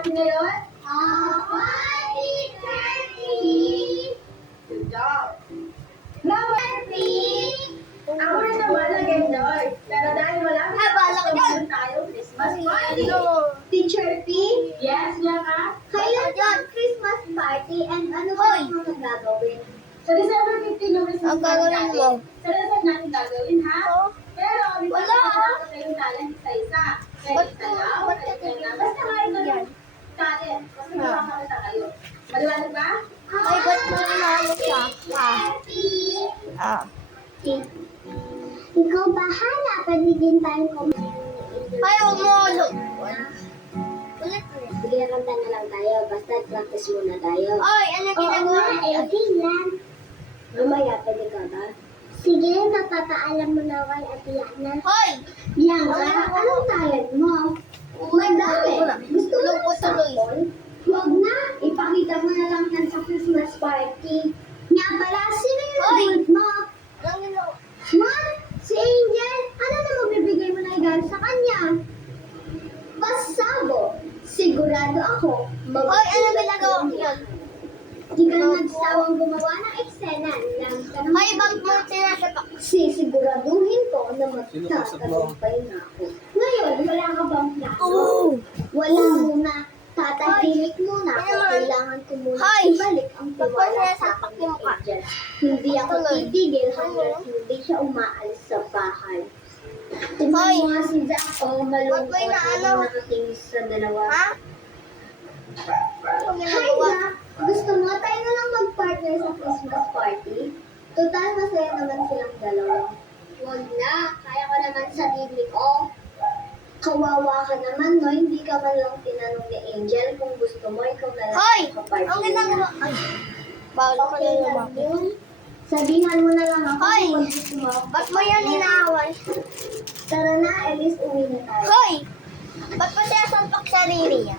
natin ngayon? Happy birthday! Good job. Ako rin naman nag-enjoy. Pero dahil wala bala ka dyan. tayo Christmas party. Teacher P, Yes, Bianca? kailan ang Christmas party and ano ba ang mga gagawin? Sa December 15 yung Christmas Ang gagawin party mo? natin. Sa December natin gagawin, ha? Oo. Pero, Wala, ah. kayong talent isa-isa. Kaya Ba't isa lang, ba't kaya ka isa lang. tingin? Basta kayo na Yan. talent. Kasi Ah. makakita kayo. Maliwanag ba? Ay, ba't mo inaano siya? Ikaw bahala, paligin tayo kumain. Ay, huwag mo ulit. Ulit. Sige, kanta na lang tayo. Basta practice muna tayo. Oy, ano ginagawa mo? Okay lang. Mamaya, pwede ka ba? Sige, napapaalam mo na kay Ate Yana. Hoy! Bianca, anong talent mo? Madami. Gusto mo Lungkot ng tuloy. sample? Huwag na. Ipakita mo na lang yan sa Christmas party. Nga pala, sino yung Hoy! gold mo? Anong ginawa? What? Si Angel? Ano na mabibigay mo na regalo sa kanya? Pasabo. Sigurado ako. Hoy, ano ginagawa mo yan? Di ka nagsawang gumawa ng eksena. Hoy, ba't mo sinasapak? Sisiguraduhin ko na magtatagumpay na ako. Ngayon, wala ka bang plano? Oh! Wala muna. Tatahimik muna ako. Ano naman? Kailangan ko muna Hoy! ibalik ang Ba't mo tiwala sa sinasapak aking yung mukha? angel. Hindi ako Tuloy. titigil hanggang hindi siya umaalis sa bahay. Tingnan Hoy! mo nga si Jack. Oh, malungkot Ba't may naano? na nakatingin sa dalawa. Ha? Ano Hi, ginagawa? Jack! Gusto mo tayo na lang mag-partner sa Christmas party? Total, masaya naman silang dalawa. Huwag na. Kaya ko naman sarili ko. Kawawa ka naman, no? Hindi ka man lang tinanong ni Angel kung gusto mo, ikaw na lang Hoy! makaparty Ang niya. ginagawa? Ay! Bawal ko Okay na lang naman. yun. Sabihan mo na lang ako Hoy! kung gusto mo ako. Ba't mo yan inaaway? Tara na, Alice, uwi na tayo. Hoy! Ba't mo sinasampak sarili niya?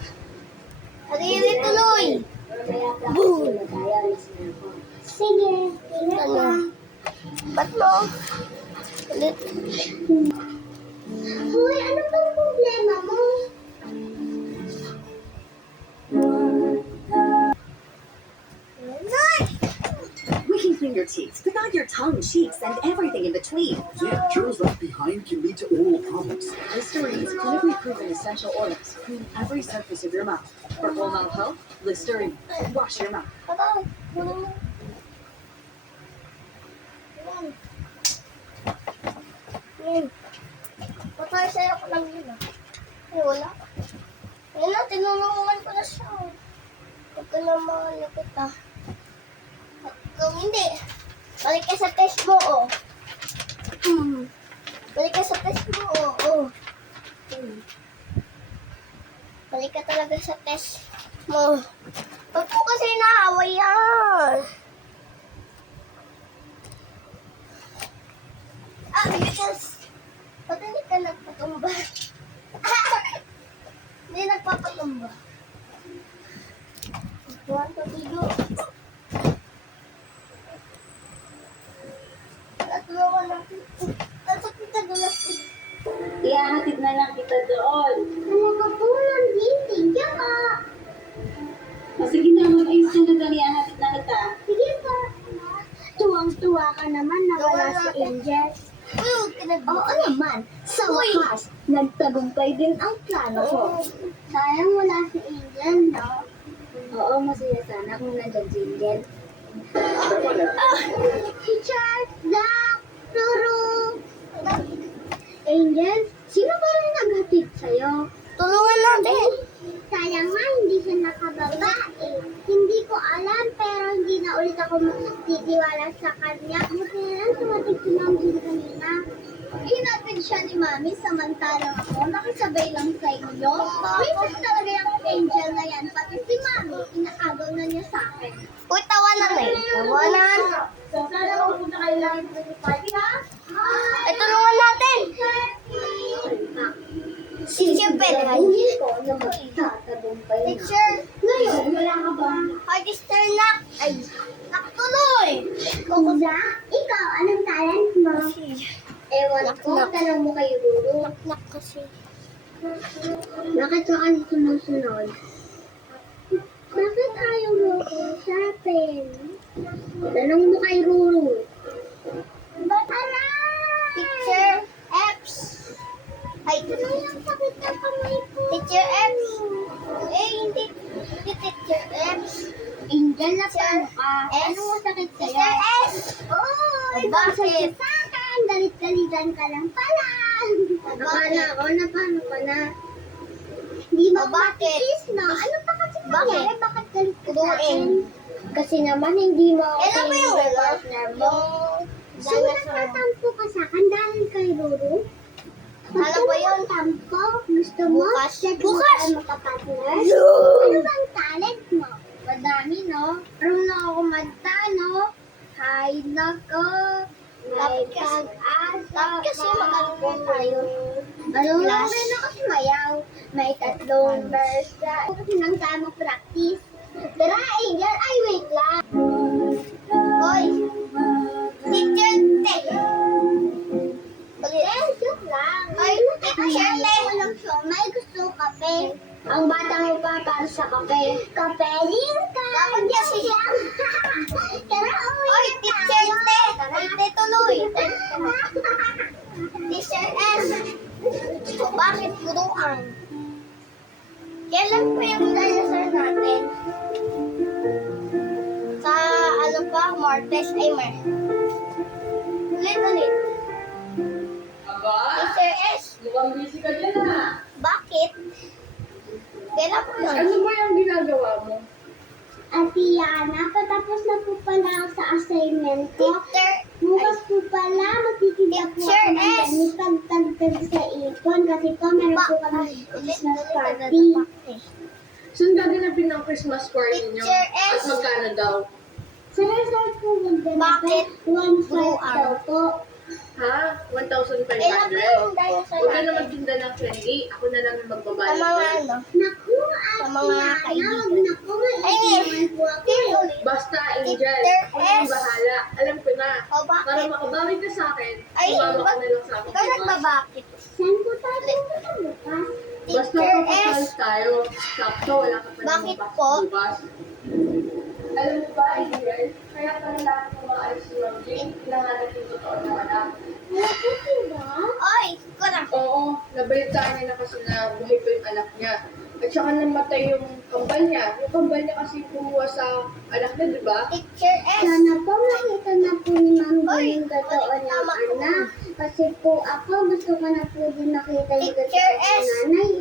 Sarili tuloy! Mamaya practice na tayo, Alice na ako. Sige, ingat Ano? ka. Ba't mo? Ulit. Hoy, ano bang problema mo? We can clean your teeth, but not your tongue, cheeks, and everything in between. Yeah, germs left behind can lead to oral problems. Listerine's clinically proven essential oils clean every surface of your mouth. For whole mouth health, Listerine. Wash your mouth. Tara, kunin mo. Ayan. Ayan. Patay sa'yo ko lang yun ah. Ay, wala. Ayun na, tinulungan ko na siya. Huwag ka na malapit ah. Kung hindi, balik ka sa test mo oh. Balik ka sa test mo oh. Balik ka talaga sa test mo. Ba't mo kasi naaway yan? Ah, yes! Ba't hindi ka nagpatumba? Hindi nagpapatumba. Buwan to bigo. Natulungan natin. Tapos kita gulas. Ihahatid na lang kita doon. Talaga po, nandito. Yaka! O sige na, mag-ayos ka na doon, ihahatid na kita. Sige pa. Tuwang-tuwa ka naman na wala si Angel. Oo naman, sa wakas, nagtagumpay din ang plano ko. Sayang wala si Angel, no? Oo, masaya sana kung nandyan si Angel. Teacher, Doc, Turo. Angel, sino ba rin naghatid sa'yo? Tulungan natin. Sayang nga, hindi siya nakababa eh. Hindi ko alam, pero hindi na ulit ako magtitiwala sa kanya. Buti na lang tumatig si Mami kanina. Hinapid siya ni Mami, samantalang ako, nakisabay lang sa inyo. Minsan talaga yung Angel na yan, pati si Mami, inaagaw na niya sa akin. Uy, tawanan eh. Tawanan. So, sana mapunta kayo lang sa Christmas party, ha? Ay, tulungan natin. Si Jebel. Hindi ko na magtatagumpay na. Teacher. Ngayon, wala ka ba? Hi, Mr. Nak. Ay, nakatuloy. Kuya, ikaw, anong talent mo? Ewan ko, tanong mo kay Lulu. Nak kasi. Bakit ka kasi sumusunod? Bakit ayaw mo kausapin? Tanong mo kay Ruru. Ba't Teacher Eps. Ay, ano yung sakit ng kamay ko? Teacher Eps. Hindi Teacher Eps. Angel na paano ka? Anong masakit sa'yo? Teacher S! Oh, bakit? Sa akin, galit-galitan ka lang pala. Akala ko na paano ka na. Di ba bakit? No? Ano pa kasi nangyari? Bakit galit ka sa akin? Kasi naman hindi mo ako yung partner mo. So, nagtatampo ka sa akin dahil kay Ruru? Ano ba yun? Tampo? Gusto mo? Bukas! Magka-partner? Ano bang talent mo? Madami, no? Marunong ako kumanta, no? Hay nako! May pag-asa kasi magaling tayo. Marunong rin ako sumayaw. May 3 versa. Kasi nang tama practice. Tara, Angel! Ay, wait lang! Hoy! Teacher Tech! Joke lang. Ay, teacher Tech! Walang siomay. Gusto kape. Ang bata mo pa para sa kape. Kape din ka! Dapat niya siya. Tara, uwi na teacher Tech! Ite tuloy! Teacher S! Bakit guruan? Kailan pa yung dinosaur natin? Sa ano pa? Martes ay Ulit. Aba, Teacher S! mukhang busy ka dyan ah. Bakit? Kailan po yun? Ano ba yung ginagawa mo? Ate Yana, patapos na po pala ako sa assignment ko. Bukas po pala, magtitinda po ako ng ganit pagtagtag sa ipon kasi po meron po kami Christmas party. Saan gaganapin ng Christmas party niyo? Teacher At S. magkano daw? Sa resort po magganapin, Bakit? 1.5 daw po. Ha? 1,500? Kailan po yung dinosaur Huwag ka na natin? magtinda ng candy. Ako na lang yung Sa magbabayad. mga ano? Naku, Sa Ate mga Yana, kaibigan. wag na po. Maiiwan po ako. Basta, Angel. Teacher Ako yung S. bahala. Alam ko na. O Para bakit? makabawi ka sa akin, Ay, sumama ka na lang sa akin. Ikaw diba? nagbabakit. Saan po tayo pupunta bukas? Basta Teacher papasal S. tayo. Sakto, wala ka pa Bakit namang po? pasok bukas. Alam mo ba, Angel? Kaya pala lahat ng mga alis ni Ma'am Jane, hinahanap yung totoo na anak. Wala po ba? Oy, ko na. Oo, nabalitaan niya na kasi na buhay pa yung anak niya. At saka namatay yung kambal niya. Yung kambal niya kasi kumuha sa anak niya, di ba? Teacher S. Sana po makita na po ni Ma'am Jane yung totoo ng anak. Kasi po ako gusto ko na po din makita yung totoo ng nanay.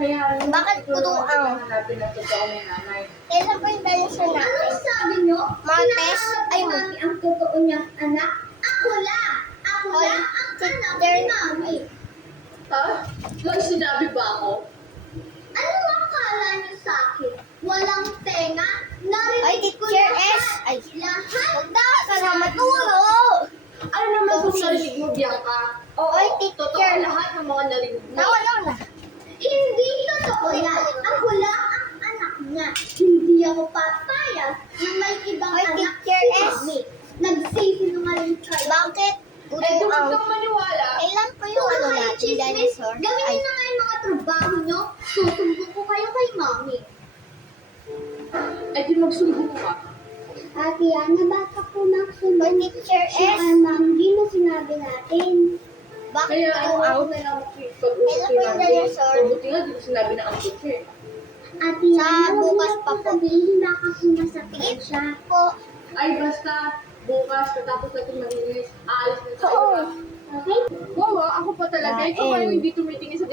Kaya, Bakit siguro puto natin hanapin ang totoo ng nanay. Kailan po yung dinosaur natin? Ano sabi nyo? Martes? Ay, mami, ang totoo niyang anak? Ako lang! Ako lang ang anak ni Mami. Ha? May sinabi ba ako? Ano akala niyo sa akin? Walang tenga? Narinig ko lahat. Ay, lahat. Huwag na ka na maturo. Ano naman kung narinig mo, Bianca? Oo, Oy, teacher. totoo lahat ng mga narinig mo. Nawa na. Hindi totoo yan. Ako lang ang anak niya. Hindi ako papayag na may ibang anak si Mami. Nagsisinungaling kayo. Bakit? Eh, di huwag kang maniwala. Kailan po yung ano natin, dinosaur? Gawin niyo na nga yung mga trabaho niyo. Susumbong ko kayo kay Mami. Eh, di magsumbong ka. Ate Yana, baka po magsumbong Teacher S. Si Ma'am G na sinabi natin. Bakit Kaya po ako na lang pag-usap Kailan po yung dinosaur? Mabuti nga, di ko sinabi na ang kutsi eh. Ate Yana, bukas pa po. Sabihin baka po nasakit siya. Po. Ay, basta, bukas, katapos natin malinis, aalis na tayo. Oo. ha? Okay? Wow, ako pa talaga. Ikaw Kain. kayo hindi tumitingin sa